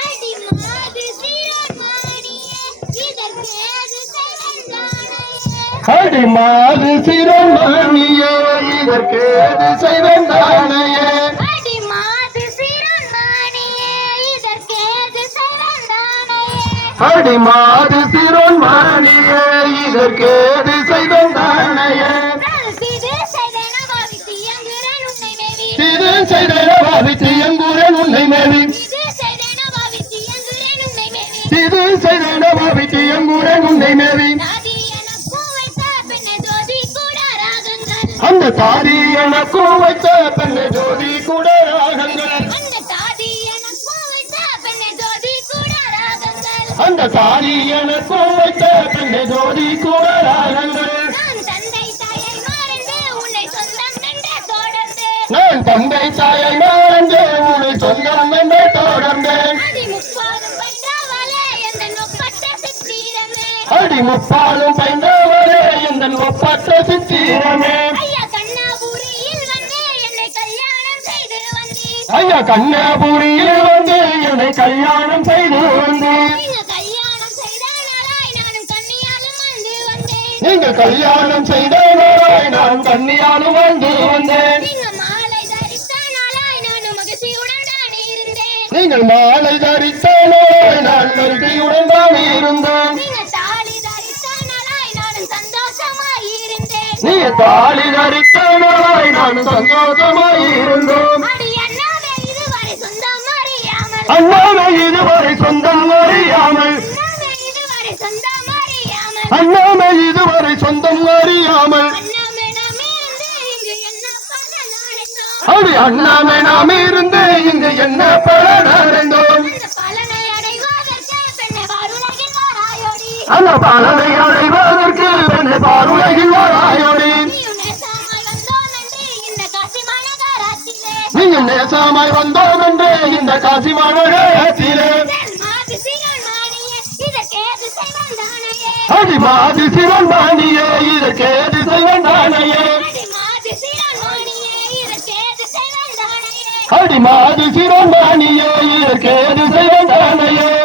அடி மாது சிரமணியே இதற்கேது செய்வந்தானையே அடி மாது சிறமணியே இதற்கேது செய்வந்தானையே அடி மாது சிரமணியே இதற்கேது செய்வந்தானையே அடி மாது சிறமணியே இதற்கேது செய்வந்தானையே செய்தன பாவித்து எங்குரன் உன்னை மேவி கூட அந்த தாதி எனக்கும் கூட வைத்த பெண்ணை ஜோதி கூட ராகங்கள். அந்த தாதி எனக்கும் வைத்த பெண்ணை ஜோதி கூட ராகங்கள். நான் தந்தை தாயை அடி முப்பாலும் பைந்தவரே இந்த ஒப்பற்ற சித்திரமே. ஐயா கண்ணாபுரியில் வந்து என்னை கல்யாணம் செய்து வந்தீர் ஐயா கன்னியாபுரியில் வந்து என்னை கல்யாணம் செய்து வந்தேன். கண்ணியாலும் நீங்கள் கல்யாணம் செய்த நாளாய் நான் கன்னியாலும் வந்து வந்தேன். நீங்கள் மாலை தரித்த நாளாய் நான் மறுபடியுடன் தான் இருந்தேன். நீ தாலி தரித்த நாளாய் நான் சந்தோஷமாய் இருந்தோம். அடி அண்ணாவே இதுவரை சொந்தம் அறியாமல். அண்ணாமை இதுவரை சொந்தம் அறியாமல். அண்ணாமே அடி அண்ணாமை நாம் இருந்து இங்கு என்ன பலன் அடைந்தோம் அந்த பலனை அடைவதற்கு பெண்ணை பாருலகில் வாராயோடி. நேசமாய் வந்தோம் என்று இந்த காசி மாநகரத்திலே மாது சிறுவன் மாணியே இதற்கேது அடி மாதி சிவன் பாணியே இதற்கேது தானையே அடி மாதி சிவன் பாணியே தானையே